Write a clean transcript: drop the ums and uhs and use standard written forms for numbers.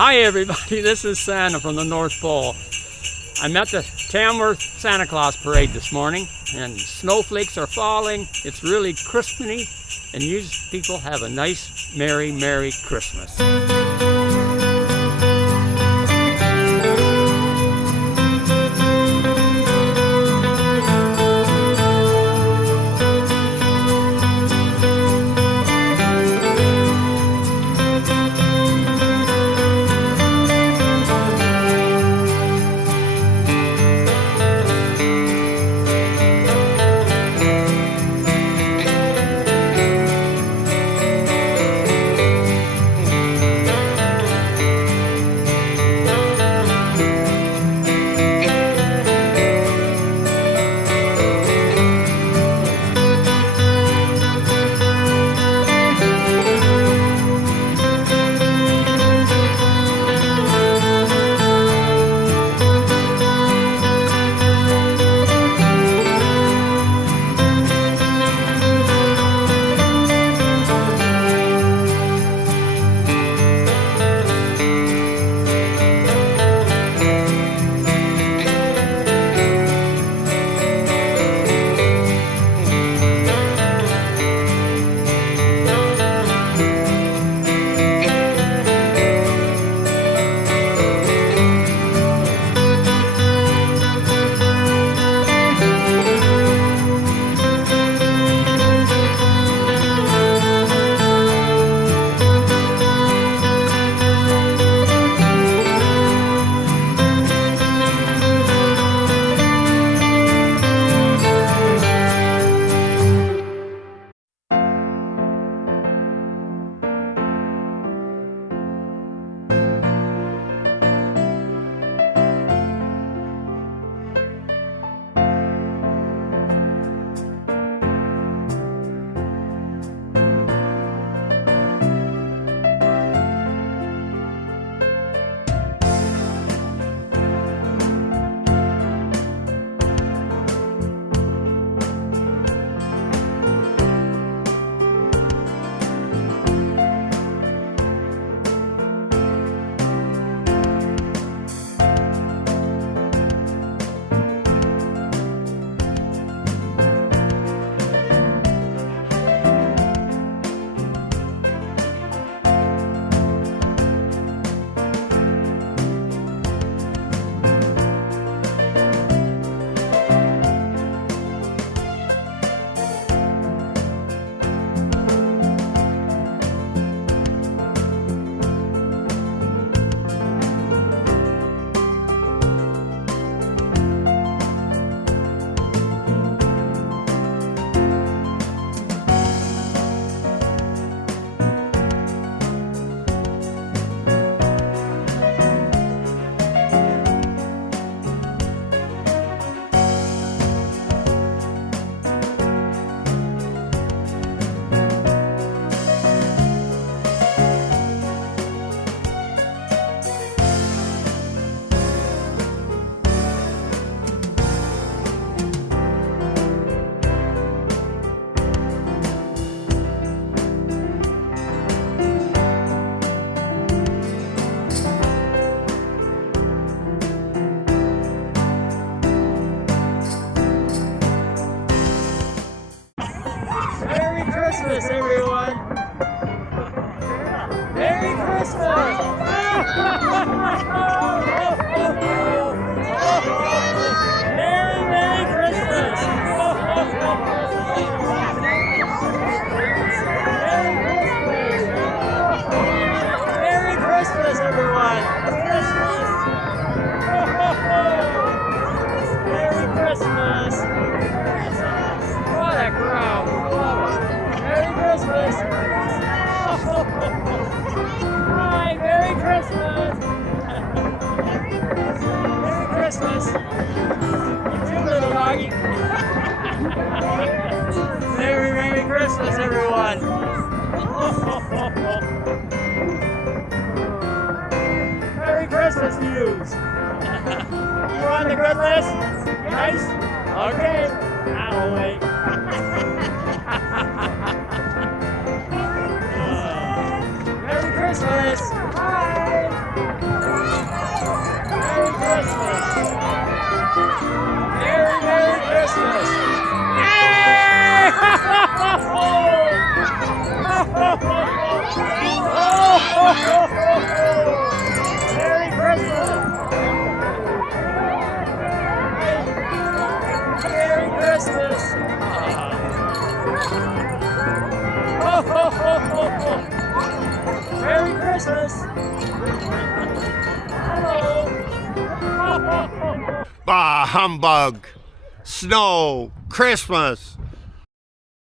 Hi everybody, this is Santa from the North Pole. I'm at the Tamworth Santa Claus parade this morning and snowflakes are falling. It's really crispy and you people have a nice, Merry Christmas. Christmas, everyone! Merry Christmas! Merry Christmas! Merry Christmas, everyone! Merry Christmas! What a crowd! Merry Christmas! Hi, Merry Christmas! Merry Christmas! You too, little doggy! Merry Christmas, everyone! Merry Christmas, yous! You on the good list? Nice? Okay, I'll wait. Merry Christmas! Bye! Bah, humbug! Snow! Christmas!